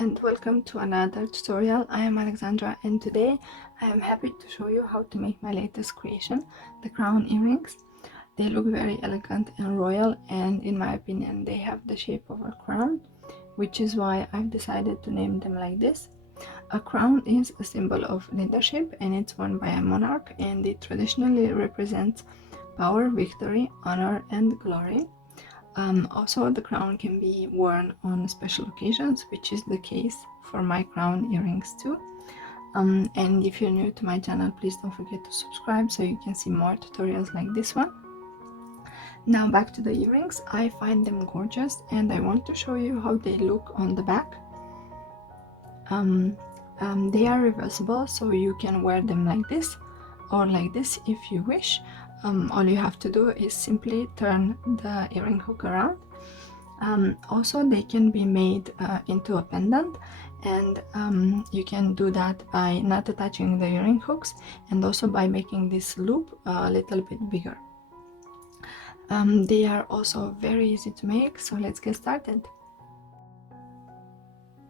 and welcome to another tutorial. I am Alexandra, and today I am happy to show you how to make my latest creation, the crown earrings. They look very elegant and royal, and in my opinion they have the shape of a crown, which is why I've decided to name them like this. A crown is a symbol of leadership, and it's worn by a monarch, and it traditionally represents power, victory, honor, and glory. Also, the crown can be worn on special occasions, which is the case for my crown earrings too. And if you're new to my channel, please don't forget to subscribe so you can see more tutorials like this one. Now back to the earrings. I find them gorgeous, and I want to show you how they look on the back. They are reversible, so you can wear them like this or like this if you wish. All you have to do is simply turn the earring hook around. Also, they can be made into a pendant, and you can do that by not attaching the earring hooks, and also by making this loop a little bit bigger. They are also very easy to make, so let's get started.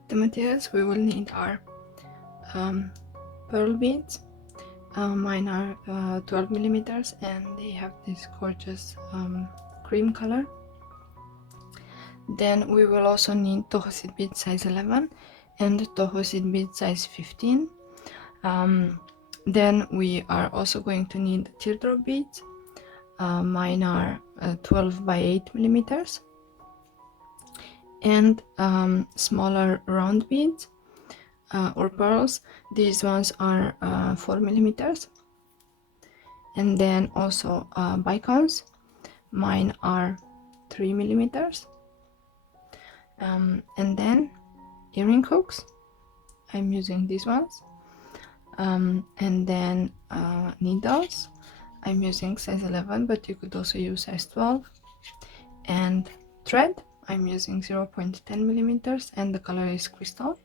The materials we will need are pearl beads. Mine are 12 millimeters, and they have this gorgeous cream color. Then we will also need Toho seed bead size 11 and Toho seed bead size 15. Then we are also going to need teardrop beads. Mine are 12 by 8 millimeters, and smaller round beads or pearls. These ones are 4 millimeters. And then also bicones. Mine are 3 millimeters. And then earring hooks. I'm using these ones. And then needles. I'm using size 11, but you could also use size 12. And thread. I'm using 0.10 millimeters, and the color is crystal.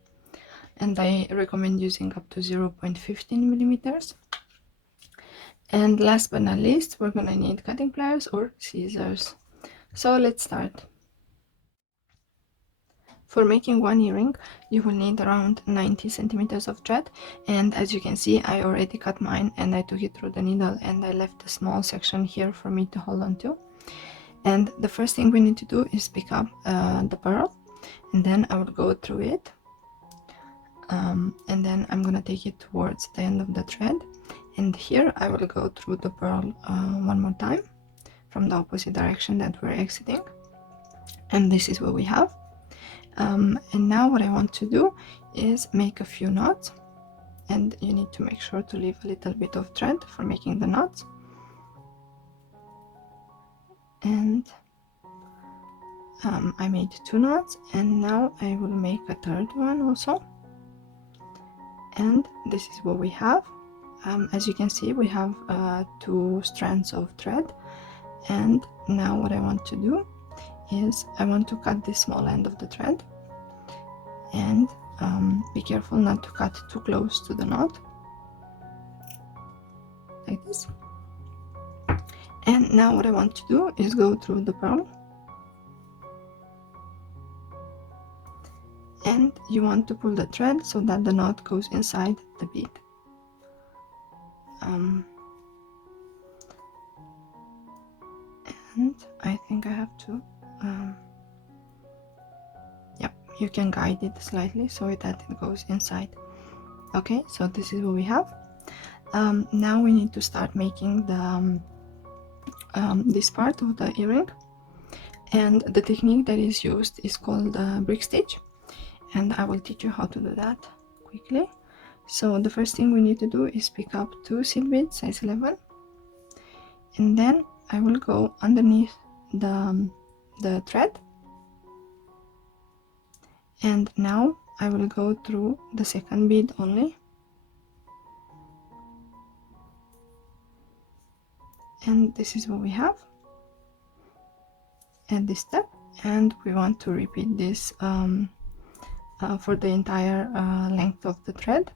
And I recommend using up to 0.15 millimeters. And last but not least, we're gonna need cutting pliers or scissors. So let's start. For making one earring, you will need around 90 centimeters of thread, and as you can see, I already cut mine and I took it through the needle, and I left a small section here for me to hold on to. And the first thing we need to do is pick up the pearl, and then I will go through it. And then I'm gonna take it towards the end of the thread, and here I will go through the pearl one more time from the opposite direction that we're exiting, and this is what we have. And now what I want to do is make a few knots, and you need to make sure to leave a little bit of thread for making the knots. And I made 2 knots, and now I will make a third one also. And this is what we have. As you can see, we have 2 strands of thread, and now what I want to do is I want to cut this small end of the thread, and be careful not to cut too close to the knot, like this. And now what I want to do is go through the pearl, and you want to pull the thread so that the knot goes inside the bead. And I think I have to you can guide it slightly so that it goes inside. Okay, so this is what we have. Now we need to start making the this part of the earring, and the technique that is used is called the brick stitch, and I will teach you how to do that quickly. So the first thing we need to do is pick up 2 seed beads size 11, and then I will go underneath the thread, and now I will go through the second bead only, and this is what we have at this step. And we want to repeat this for the entire length of the thread.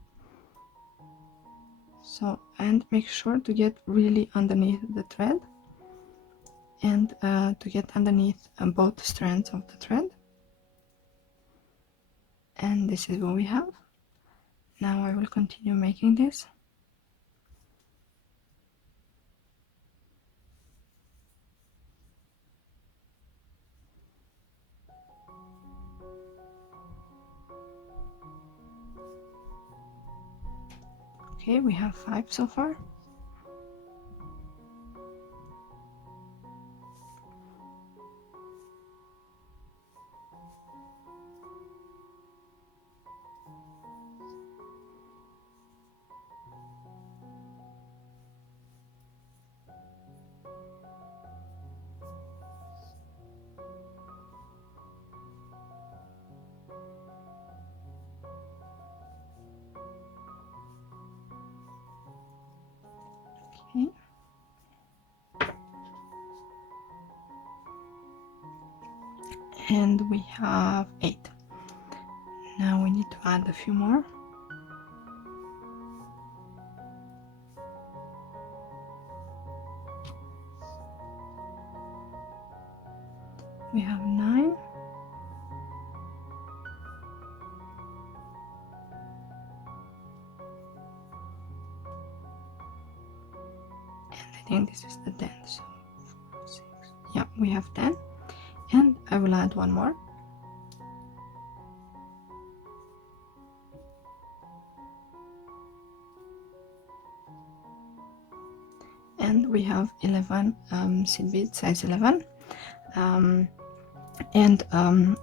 So, and make sure to get really underneath the thread, and to get underneath both strands of the thread. and this is what we have. Now I will continue making this. Okay, we have 5 so far. Okay. And we have 8. Now we need to add a few more. We have 9. And I think this is the 10th. So 4, 6. Yeah, we have 10. And I will add one more. And we have 11 seed beads, size 11.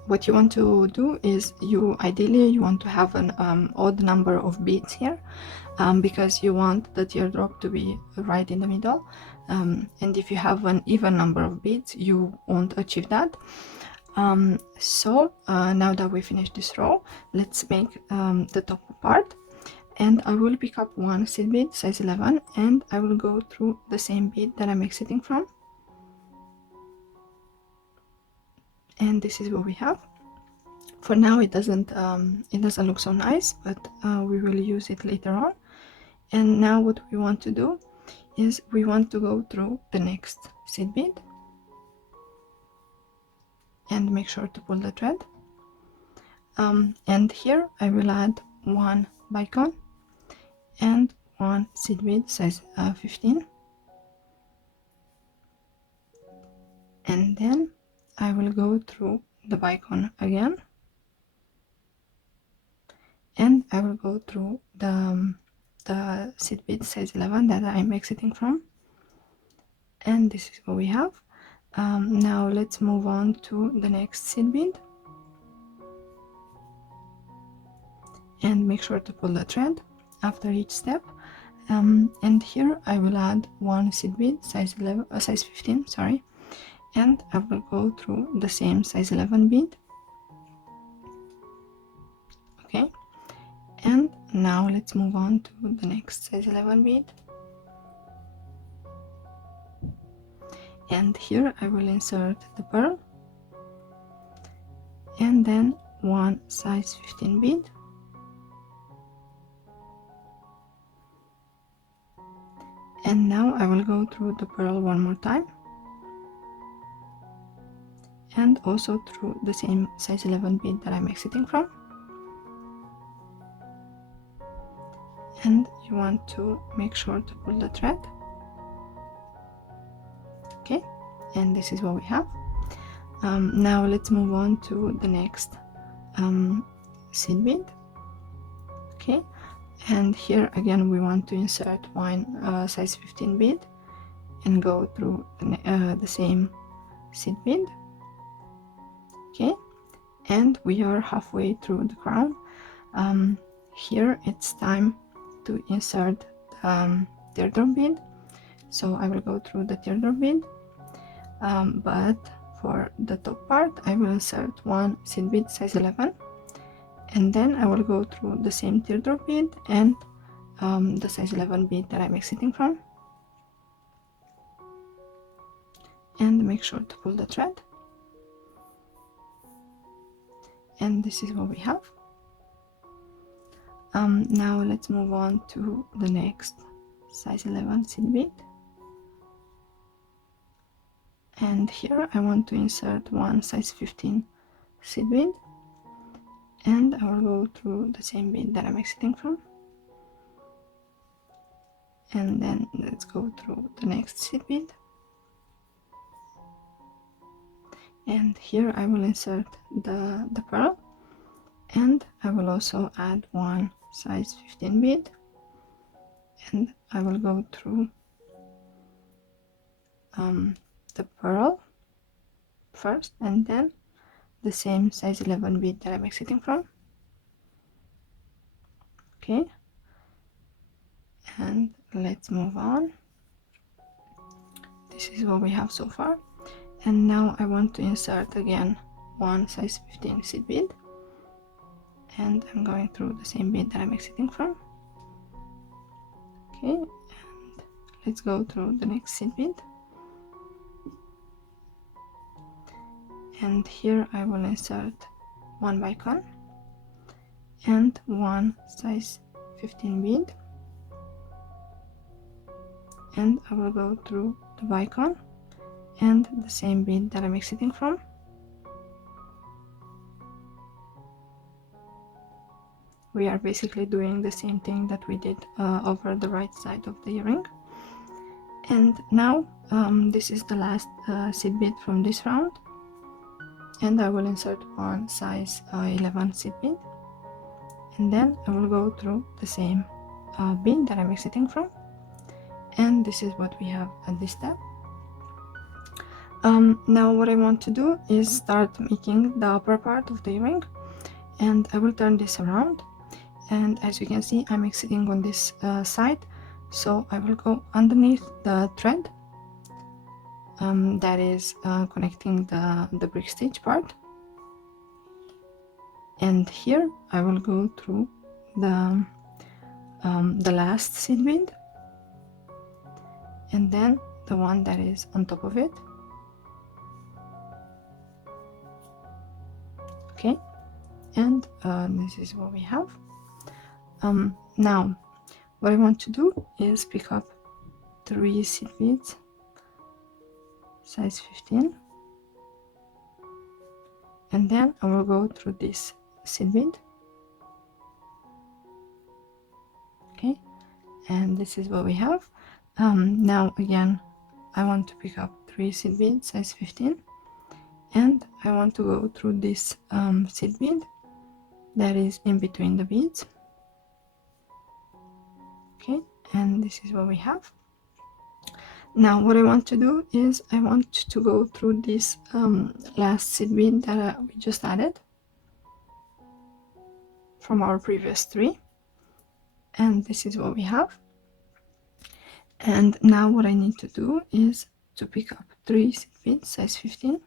What you want to do is ideally you want to have an odd number of beads here, because you want the teardrop to be right in the middle, and if you have an even number of beads you won't achieve that. Now that we finished this row, let's make the top part. And I will pick up one seed bead, size 11, and I will go through the same bead that I'm exiting from. And this is what we have. For now it doesn't look so nice, but we will use it later on. And now what we want to do is we want to go through the next seed bead and make sure to pull the thread. And here I will add one bicone and one seed bead, size 15, and then I will go through the bicone again, and I will go through the seed bead size 11 that I'm exiting from. And this is what we have. Now let's move on to the next seed bead and make sure to pull the thread after each step. And here I will add one seed bead, size 15, sorry, and I will go through the same size 11 bead. Okay, and now let's move on to the next size 11 bead. And here I will insert the pearl and then one size 15 bead. And now I will go through the pearl one more time and also through the same size 11 bead that I'm exiting from. And you want to make sure to pull the thread. Okay, and this is what we have. Now let's move on to the next seed bead. Okay, and here again we want to insert one size 15 bead and go through the same seed bead. Okay, and we are halfway through the crown. Here it's time to insert the teardrop bead, so I will go through the teardrop bead, but for the top part I will insert one seed bead size 11, and then I will go through the same teardrop bead and the size 11 bead that I'm exiting from, and make sure to pull the thread. And this is what we have. Now let's move on to the next size 11 seed bead, and here I want to insert one size 15 seed bead, and I will go through the same bead that I'm exiting from, and then let's go through the next seed bead, and here I will insert the pearl, and I will also add one size 15 bead, and I will go through the pearl first, and then the same size 11 bead that I'm exiting from. Okay, and let's move on. This is what we have so far, and now I want to insert again one size 15 seed bead, and I'm going through the same bead that I'm exiting from. Okay, and let's go through the next seed bead, and here I will insert one bicone and one size 15 bead, and I will go through the bicone and the same bead that I'm exiting from. We are basically doing the same thing that we did over the right side of the earring. And now this is the last seed bead from this round, and I will insert one size 11 seed bead, and then I will go through the same bead that I'm exiting from, and this is what we have at this step. Now what I want to do is start making the upper part of the earring, and I will turn this around, and as you can see I'm exiting on this side, so I will go underneath the thread that is connecting the brick stitch part, and here I will go through the last seed bead, and then the one that is on top of it. Okay, and this is what we have. Now what I want to do is pick up 3 seed beads size 15, and then I will go through this seed bead. Okay, and this is what we have. Now again I want to pick up 3 seed beads size 15, and I want to go through this seed bead that is in between the beads. Okay, and this is what we have. Now what I want to do is I want to go through this last seed bead that we just added from our previous 3, and this is what we have. And now what I need to do is to pick up 3 seed beads size 15,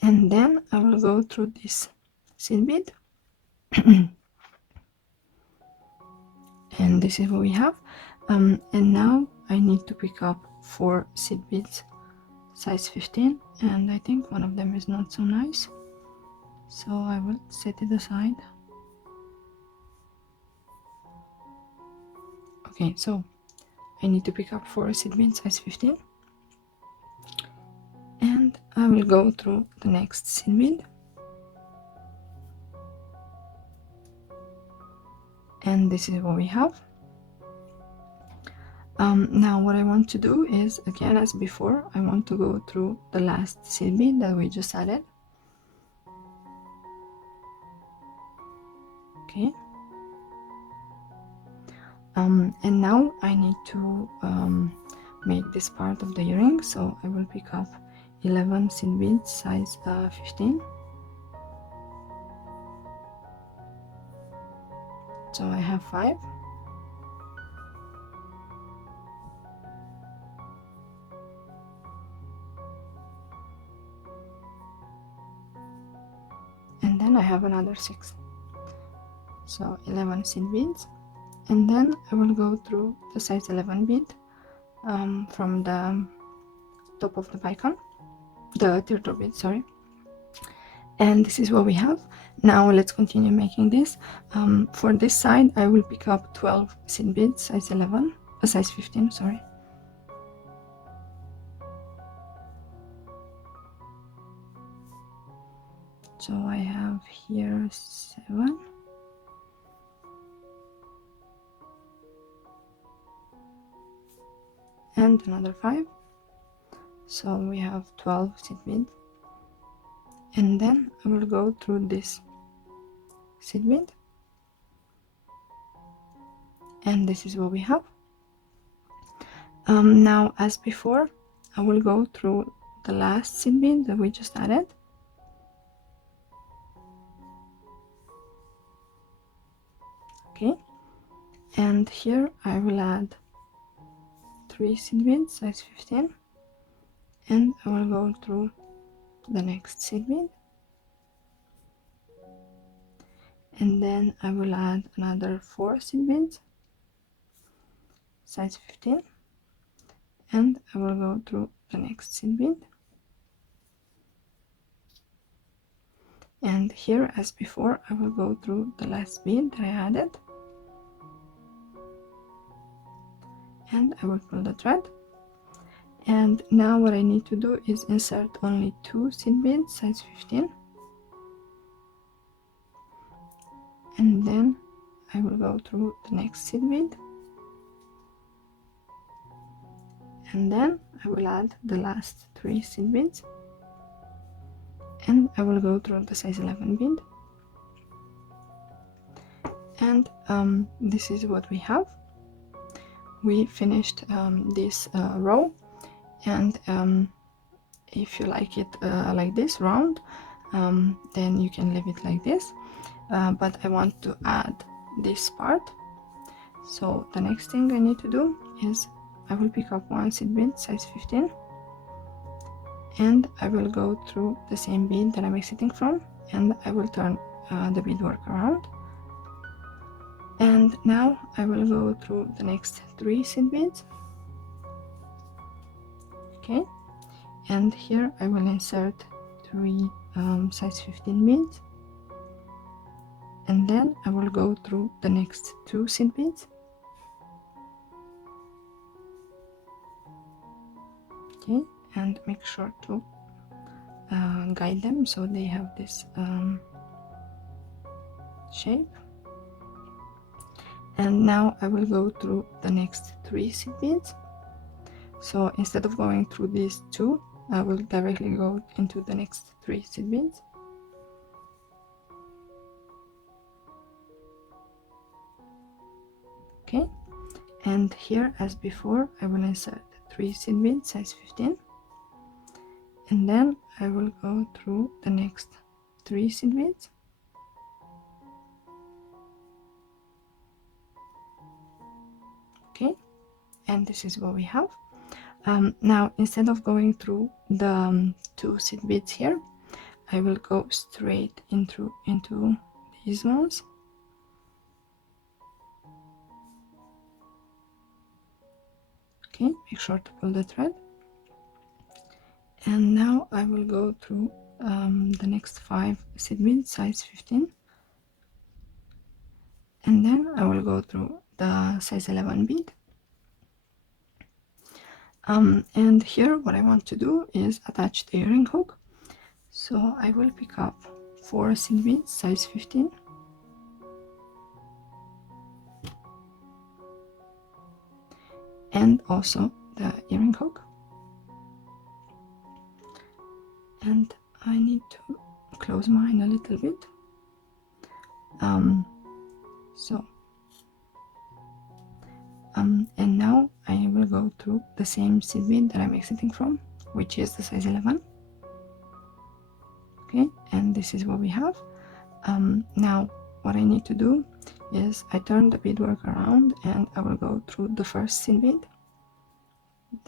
and then I will go through this seed bead and this is what we have. And now I need to pick up 4 seed beads size 15, and I think one of them is not so nice, so I will set it aside. Okay, so I need to pick up 4 seed beads size 15, and I will go through the next seed bead, and this is what we have. Now what I want to do is, again as before, I want to go through the last seed bead that we just added. Okay, and now I need to make this part of the earring, so I will pick up 11 seed beads size 15. So I have 5. And then I have another 6. So 11 seed beads, and then I will go through the size 11 bead from the top of the bicone, the turtle bead, sorry. And this is what we have. Now let's continue making this. For this side I will pick up 12 seed beads size 11, size 15, sorry. So I have here 7 and another 5, so we have 12 seed beads. And then I will go through this seed bead, and this is what we have. Now, as before, I will go through the last seed bead that we just added. Okay, and here I will add 3 seed beads size 15, and I will go through the next seed bead, and then I will add another 4 seed beads size 15, and I will go through the next seed bead. And here, as before, I will go through the last bead that I added, and I will pull the thread. And now what I need to do is insert only 2 seed beads size 15, and then I will go through the next seed bead, and then I will add the last 3 seed beads, and I will go through the size 11 bead. And this is what we have. We finished this row, and if you like it like this, round, then you can leave it like this, but I want to add this part. So the next thing I need to do is I will pick up 1 seed bead size 15, and I will go through the same bead that I'm exiting from, and I will turn the beadwork around. And now I will go through the next 3 seed beads. Okay, and here I will insert 3 size 15 beads, and then I will go through the next 2 seed beads. Okay, and make sure to guide them so they have this shape. And now I will go through the next 3 seed beads. So instead of going through these 2, I will directly go into the next 3 seed beads. Okay, and here, as before, I will insert 3 seed beads size 15, and then I will go through the next 3 seed beads. Okay, and this is what we have. Now, instead of going through the 2 seed beads here, I will go straight into these ones. Okay, make sure to pull the thread. And now I will go through the next 5 seed beads size 15, and then I will go through the size 11 bead. And here what I want to do is attach the earring hook. So I will pick up 4 seed beads size 15, and also the earring hook. And I need to close mine a little bit. And now I will go through the same seed bead that I'm exiting from, which is the size 11. Okay, and this is what we have. Now what I need to do is I turn the beadwork around, and I will go through the first seed bead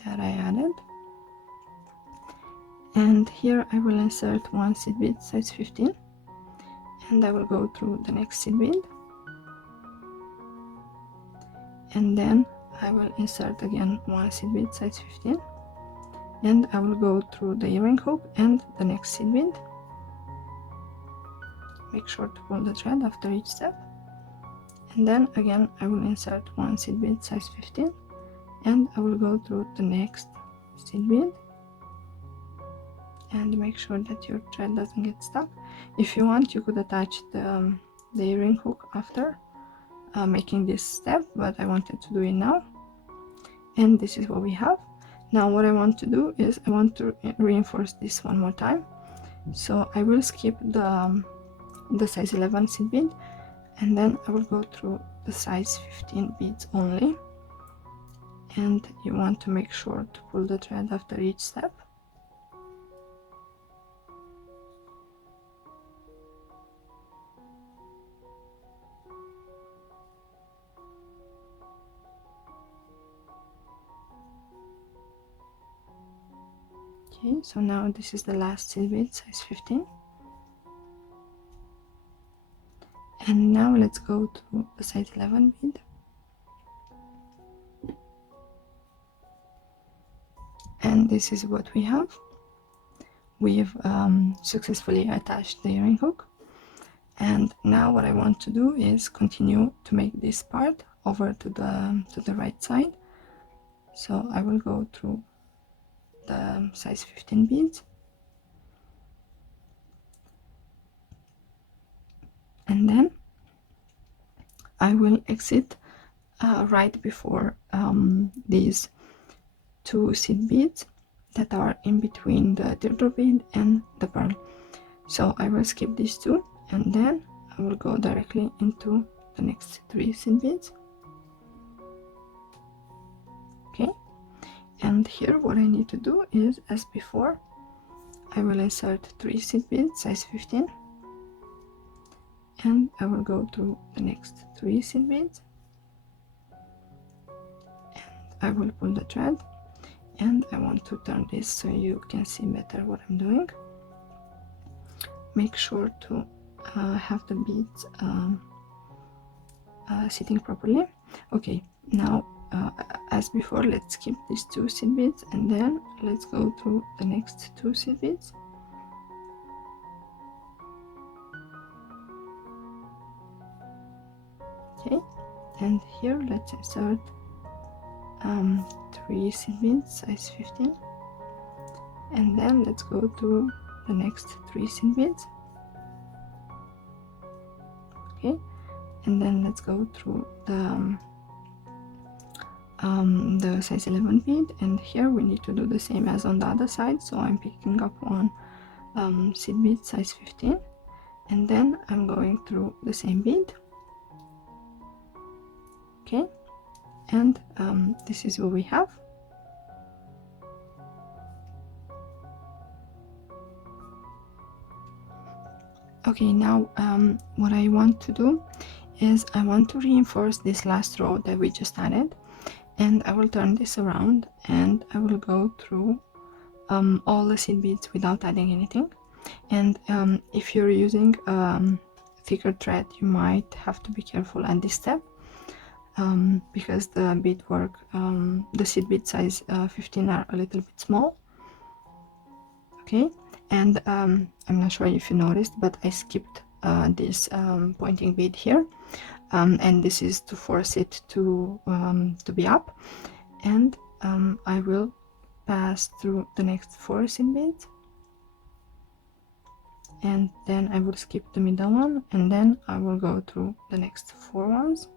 that I added, and here I will insert 1 seed bead size 15, and I will go through the next seed bead, and then I will insert again 1 seed bead size 15, and I will go through the earring hook and the next seed bead. Make sure to pull the thread after each step, and then again I will insert 1 seed bead size 15, and I will go through the next seed bead, and make sure that your thread doesn't get stuck. If you want, you could attach the earring hook after making this step, but I wanted to do it now. And this is what we have. Now what I want to do is I want to reinforce this one more time, so I will skip the size 11 seed bead, and then I will go through the size 15 beads only. And you want to make sure to pull the thread after each step. Okay, so now this is the last seed bead, size 15. And now let's go to the size 11 bead. And this is what we have. We've successfully attached the earring hook. And now what I want to do is continue to make this part over to the right side. So I will go through the size 15 beads, and then I will exit right before these two seed beads that are in between the teardrop bead and the pearl. So I will skip these two, and then I will go directly into the next 3 seed beads. Okay, and here what I need to do is, as before, I will insert 3 seed beads, size 15, and I will go through the next 3 seed beads, and I will pull the thread, and I want to turn this so you can see better what I'm doing. Make sure to have the beads sitting properly. Okay, now as before, let's skip these 2 seed beads, and then let's go through the next 2 seed beads. Okay, and here let's insert 3 seed beads, size 15, and then let's go through the next 3 seed beads. Okay, and then let's go through the size 11 bead, and here we need to do the same as on the other side. So I'm picking up one seed bead, size 15, and then I'm going through the same bead. Okay, and this is what we have. Okay, now what I want to do is I want to reinforce this last row that we just added, and I will turn this around and I will go through all the seed beads without adding anything. And if you're using thicker thread, you might have to be careful at this step, because the beadwork, the seed bead size 15 are a little bit small. Okay, and I'm not sure if you noticed, but I skipped this pointing bead here, and this is to force it to be up. And I will pass through the next 4 seed beads, and then I will skip the middle one, and then I will go through the next 4 ones.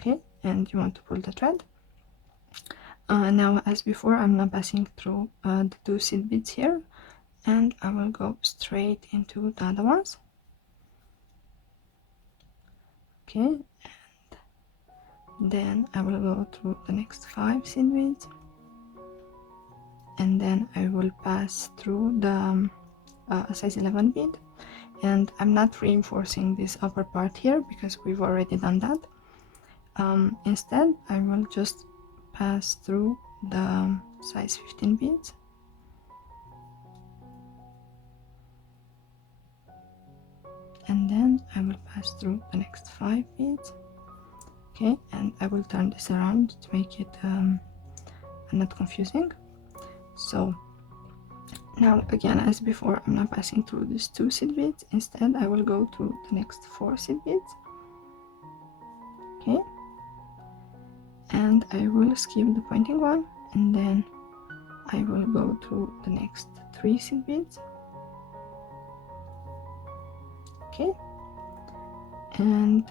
Okay, and you want to pull the thread. Now, as before, I'm not passing through the 2 seed beads here, and I will go straight into the other ones. Okay, and then I will go through the next 5 seed beads, and then I will pass through the size 11 bead, and I'm not reinforcing this upper part here because we've already done that. Instead, I will just pass through the size 15 beads, and then I will pass through the next 5 beads. Okay, and I will turn this around to make it not confusing. So now again, as before, I'm not passing through these 2 seed beads. Instead, I will go through the next 4 seed beads. Okay, and I will skip the pointing one, and then I will go through the next 3 seed beads. Okay, and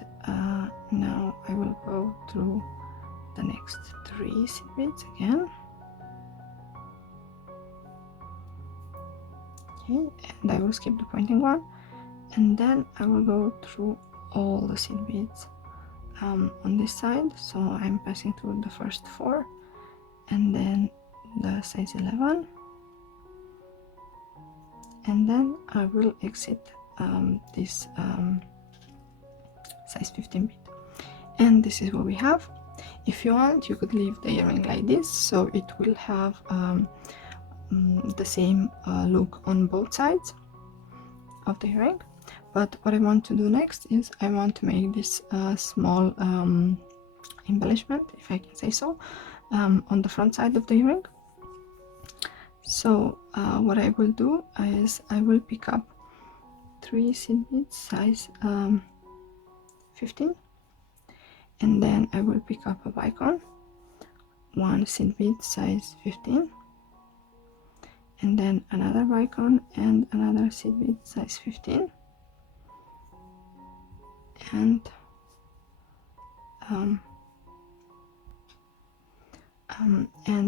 now I will go through the next 3 seed beads again. Okay, and I will skip the pointing one, and then I will go through all the seed beads on this side. So I'm passing through the first 4, and then the size 11, and then I will exit this size 15 bead. And this is what we have. If you want, you could leave the earring like this, so it will have the same look on both sides of the earring. But what I want to do next is I want to make this small embellishment, if I can say so, on the front side of the earring. So what I will do is I will pick up 3 seed beads size 15, and then I will pick up a bicone, 1 seed bead size 15, and then another bicone and another seed bead size 15, and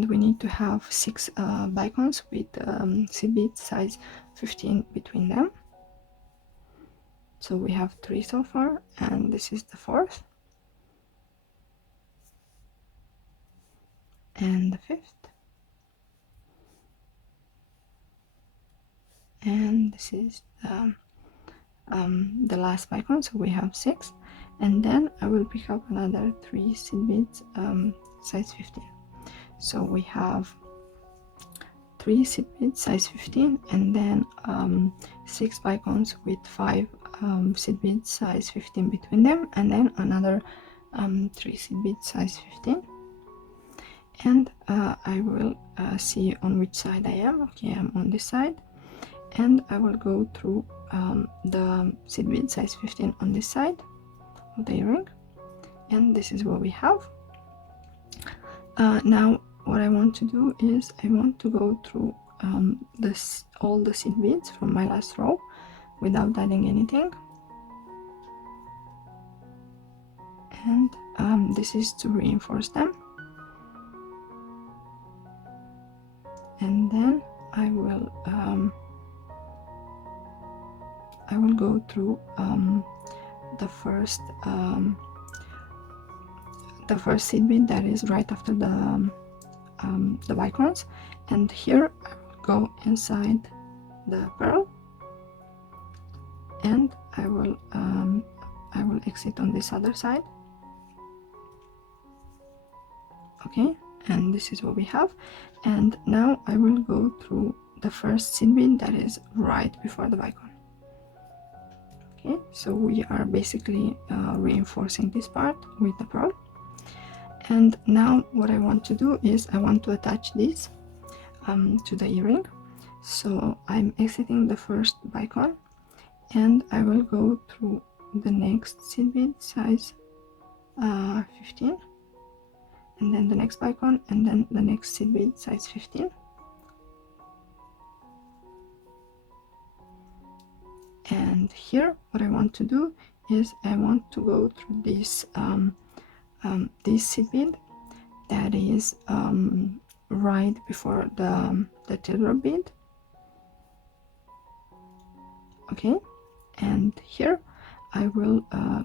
we need to have 6 bicones with seed bead size 15 between them. So we have 3 so far, and this is the 4th and the 5th, and this is the last bicone, so we have 6, and then I will pick up another 3 seed beads size 15. So we have 3 seed beads size 15, and then 6 bicones with 5 seed beads size 15 between them, and then another 3 seed beads size 15. And I will see on which side I am. Okay, I'm on this side, and I will go through the seed bead size 15 on this side of the earring, and this is what we have. Now what I want to do is I want to go through all the seed beads from my last row without adding anything, and this is to reinforce them. And then I will go through the first seed bead that is right after the bicones, and here I will go inside the pearl, and I will exit on this other side. Okay, and this is what we have. And now I will go through the first seed bead that is right before the bicone. Okay, so we are basically reinforcing this part with the pearl. And now what I want to do is I want to attach this to the earring. So I'm exiting the first bicone, and I will go through the next seed bead size 15, and then the next bicone, and then the next seed bead size 15. And here what I want to do is I want to go through this seed bead that is right before the teardrop bead. Okay, and here I will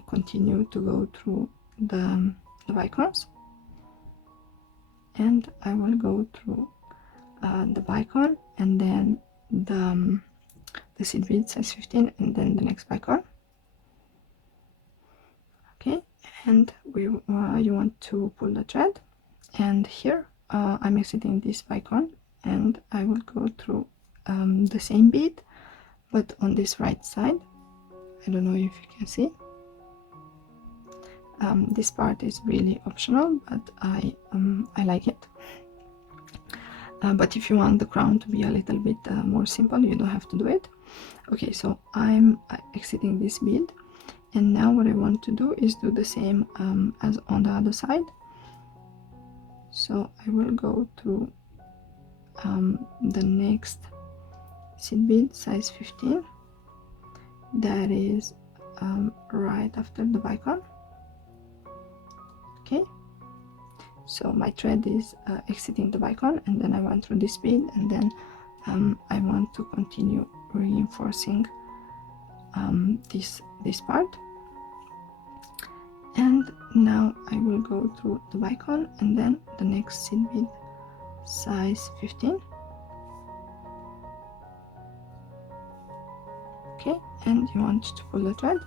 continue to go through the bicones, and I will go through the bicone, and then the seed bead size 15, and then the next bicone. Okay, and you want to pull the thread, and here I'm exiting this bicone, and I will go through the same bead but on this right side. I don't know if you can see. This part is really optional, but I like it. But if you want the crown to be a little bit more simple, you don't have to do it. Okay, so I'm exiting this bead, and now what I want to do is do the same as on the other side. So I will go through the next seed bead size 15 that is right after the bicone. Okay, so my thread is exiting the bicone, and then I went through this bead, and then I want to continue reinforcing this part. And now I will go through the bicone and then the next seed bead size 15. Okay, and you want to pull the thread,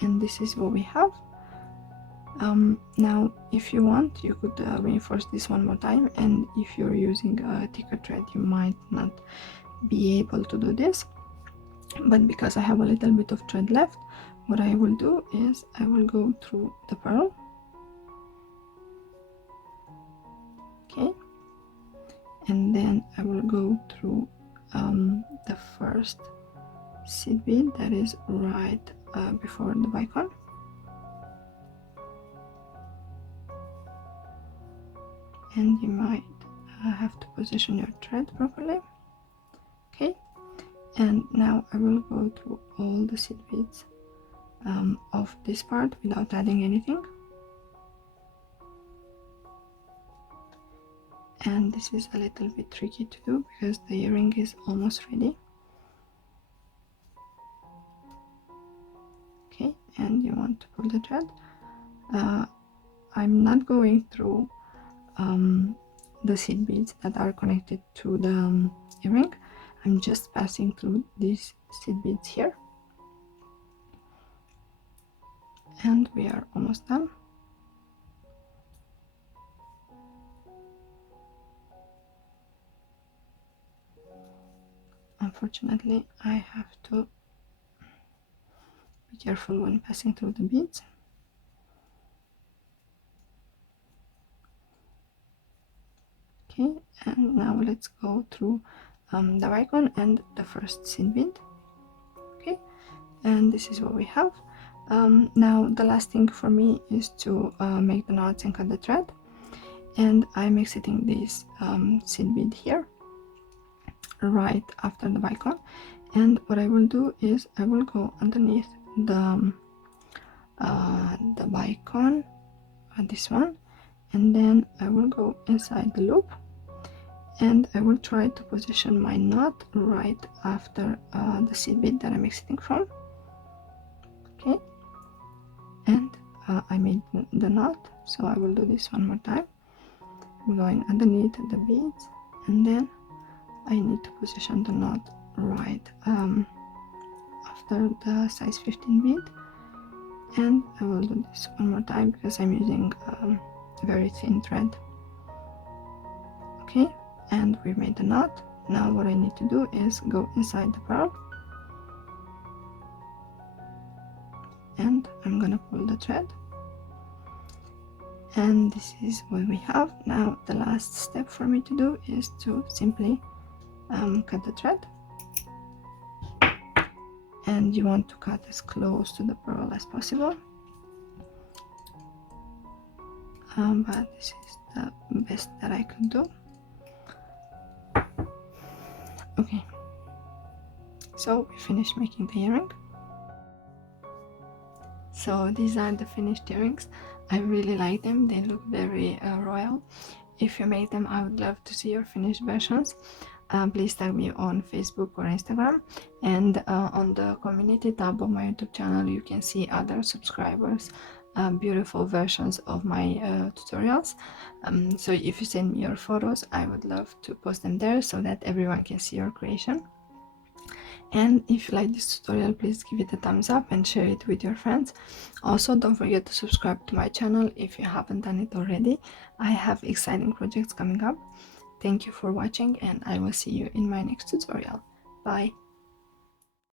and this is what we have. Now if you want, you could reinforce this one more time, and if you're using a thicker thread you might not be able to do this, but because I have a little bit of thread left, what I will do is I will go through the pearl. Okay, and then I will go through the first seed bead that is right before the bicone. And you might have to position your thread properly. Okay, and now I will go through all the seed beads of this part without adding anything. And this is a little bit tricky to do because the earring is almost ready. Okay, and you want to pull the thread. I'm not going through the seed beads that are connected to the earring. I'm just passing through these seed beads here, and we are almost done. Unfortunately, I have to be careful when passing through the beads. Okay, and now let's go through the bicone and the first seed bead. Okay, and this is what we have. Now the last thing for me is to make the knots and cut the thread, and I'm exiting this seed bead here right after the bicone. And what I will do is I will go underneath the bicone, this one, and then I will go inside the loop, and I will try to position my knot right after the seed bead that I'm exiting from. Okay, and I made the knot, so I will do this one more time. I'm going underneath the beads, and then I need to position the knot right after the size 15 bead, and I will do this one more time because I'm using very thin thread. Okay, and we made the knot. Now what I need to do is go inside the pearl, and I'm gonna pull the thread, and this is what we have. Now the last step for me to do is to simply cut the thread, and you want to cut as close to the pearl as possible, but this is the best that I could do. Okay, so we finished making the earring. So these are the finished earrings. I really like them, they look very royal. If you make them, I would love to see your finished versions. Please tag me on Facebook or Instagram, and on the community tab of my YouTube channel you can see other subscribers beautiful versions of my tutorials. So if you send me your photos, I would love to post them there so that everyone can see your creation. And if you like this tutorial, please give it a thumbs up and share it with your friends. Also, don't forget to subscribe to my channel if you haven't done it already. I have exciting projects coming up. Thank you for watching, and I will see you in my next tutorial. Bye!